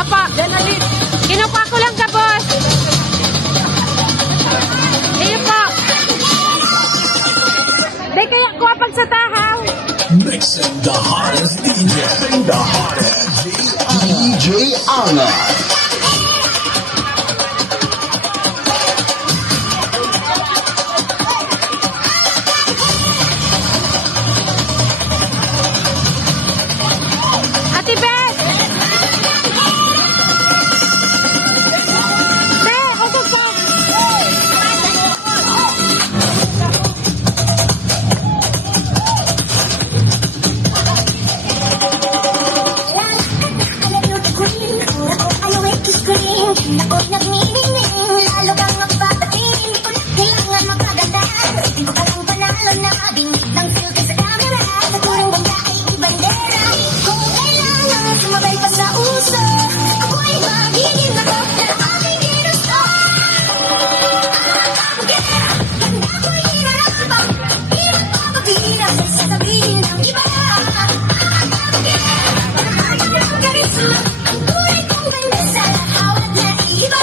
Apa? Kinukuha ko lang ka, boss. Iyo po. Di kaya kuha pag sa tahaw. Mixing the hottest DJ. The hottest DJ Anna. Ate Beth! Be, usog po! Ako nagniningning, lalo kang magpapatingin. Kailangan magpaganda, rating ko palang panalo na. Bingit ng filter sa camera, sa turong bangga ay ibandera. Kung kailangan sumabay pa sa uso, ako ay magiging ako na aking ginusto. Ganda ko'y hinarapang, di magpapabilang, may sasabihin ng iba. Ang karisma, ang tunay kong ganda sa lahawat na iba.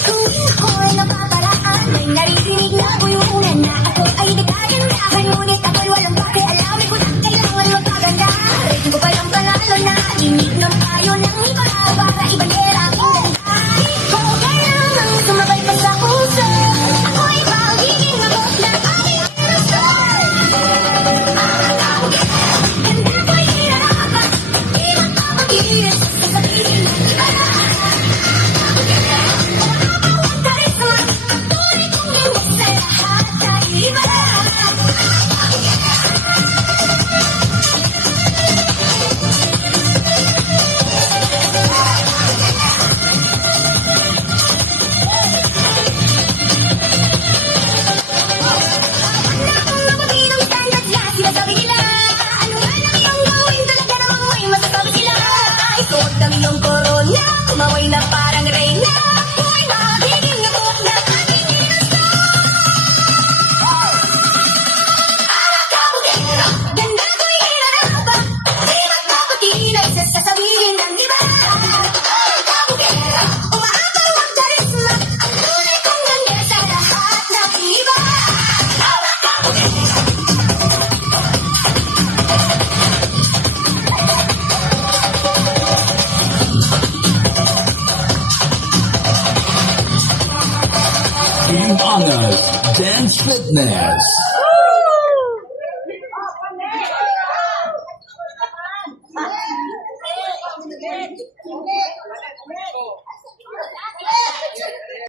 Kung ako'y napaparaan, may naririnig na bulungan na ako ay nagkagandahan, ngunit ako'y walang pakialam. Ko na kailangan magpaganda, rating ko palang panalo na. Inig ng payo ng iba, para ibandera aking ganda. Kung kailangan sumabay pa sa puso, ako'y magiging abot na aking gusto. Ganda ko'y hinarapang, di magpapagilit, sasabihin ng iba. Ang karisma, ang tunay kong ganda sa lahat na iba. Kung mapaginong standard lang, sinasabi nila, ano nga lang iyong gawin, talaga namang may masasabi sila. Isuot ng iyong korona, kumaway na parang reyna. Ako'y magiging abot na aking ginusto. Kabutera, ganda ko'y hinarapang, di magpapatinay sa sasabihin ng iba. Kabutera, umaapaw ang karisma, ang tunay kong ganda sa lahat ng iba. Team Anna's Dance Fitness.